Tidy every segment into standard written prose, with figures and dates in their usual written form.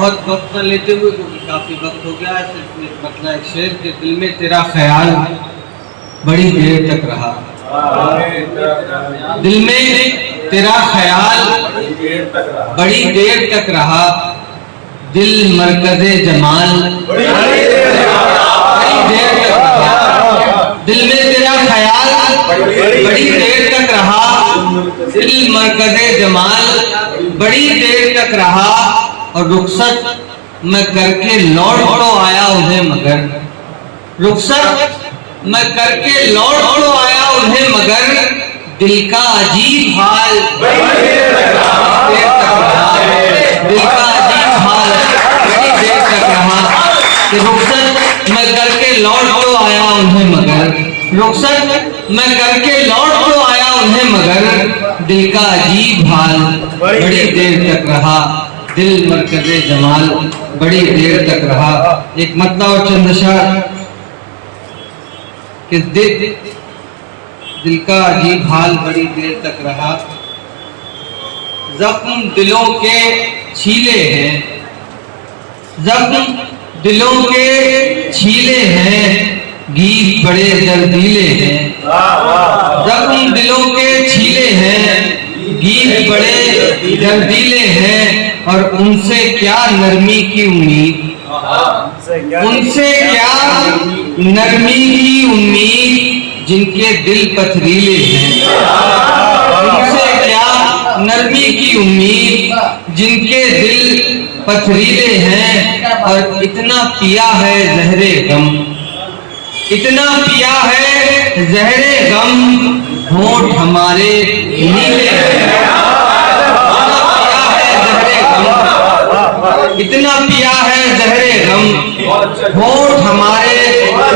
बहुत वक्त न लेते हुए, क्योंकि काफी वक्त हो गया है, सिर्फ एक मतलब एक शेर के दिल में तेरा ख्याल बड़ी देर तक रहा, दिल में तेरा ख्याल बड़ी देर तक रहा, दिल मरकज़े जमाल बड़ी देर तक रहा, दिल में तेरा ख्याल बड़ी देर तक रहा, दिल मरकज़े जमाल बड़ी देर तक रहा, और रुखसत मैं करके लौट तो आया उन्हें मगर, रुखसत मैं करके लौट तो आया उन्हें मगर, दिल का अजीब हाल बड़ी देर तक रहा, दिल का अजीब हाल बड़ी देर तक रहा, कि रुखसत मैं करके लौट तो आया उन्हें मगर, रुखसत मैं करके लौट तो आया उन्हें मगर, दिल का अजीब हाल बड़ी देर तक रहा, दिल मरकज़े जमाल बड़ी देर तक रहा। एक मतलब और चंदशा कि दिल का अजीब हाल बड़ी देर तक रहा, जख्म दिलों के छीले हैं, जख्म दिलों के छीले हैं, गीत बड़े दर्दीले हैं, जख्म दिलों के छीले हैं, गीत बड़े दर्दीले हैं, और उनसे क्या नरमी की उम्मीद, उनसे क्या नरमी की उम्मीद, जिनके दिल पथरीले हैं, उनसे क्या नरमी की उम्मीद, जिनके दिल पथरीले हैं, और इतना पिया है जहरे गम, इतना पिया है जहरे गम, होंठ हमारे नीले हैं, इतना पिया है जहरे गम, होंठ हमारे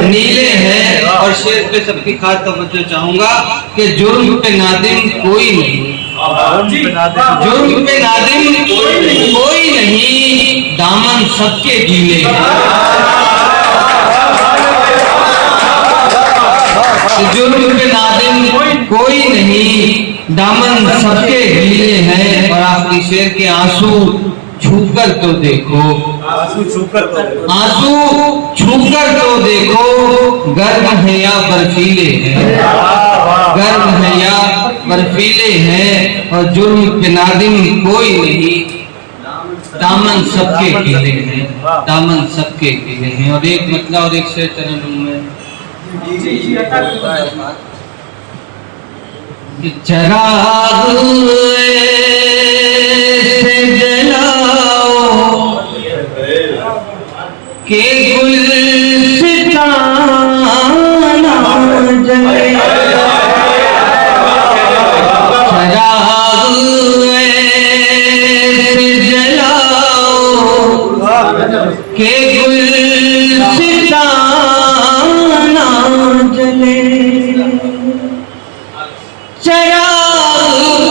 नीले हैं। और शेर पे सबकी खास तवज्जो चाहूंगा कि जुर्म पे नादिम कोई नहीं, जुर्म पे नादिम कोई नहीं, दामन सबके गीले हैं, जुर्म पे नादिम कोई नहीं, दामन सबके गीले हैं। और आखिरी शेर के आंसू छूकर तो देखो, आंसू छूकर तो देखो, गर्म है या बर्फीले हैं, गर्म है या बर्फीले हैं, और जुर्म पे नादिम कोई नहीं, दामन सबके गीले हैं, दामन सबके गीले हैं। और एक मतलब और एक शेर चरण में, चराग के गुलसितां जले, चराग ऐसे जलाओ के गुलसितां जले, चराग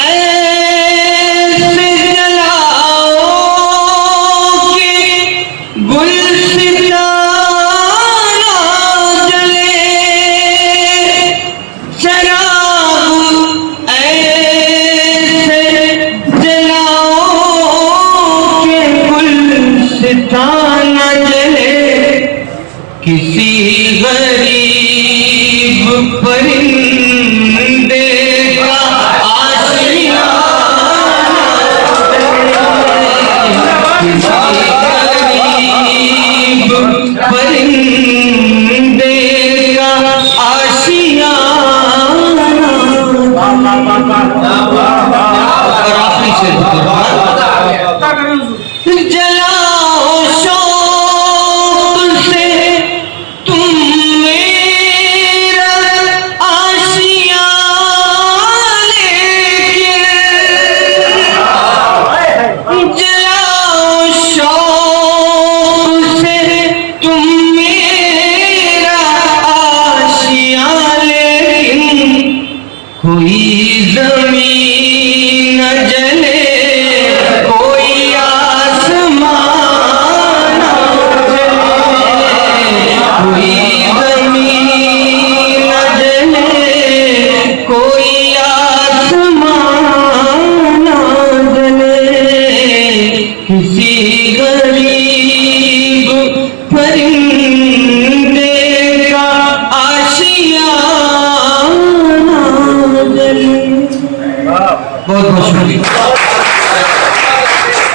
ऐसे जलाओ के गुलसितां जले, चराग ऐसे जलाओ के गुलसितां जले, किसी गरीब परिंदे का आशियाना, किसी गरीब परिंदे का आशियाना। और आखिरी से जलाओ शौक से तुम मेरा आशियां लेके, जलाओ शौक से तुम मेरा आशियां, लेकिन कोई ज़मीन न जले, कोई आसमान न जले, कोई ज़मीन न जले, कोई आसमान न जले, किसी बहुत बहुत शुक्रिया।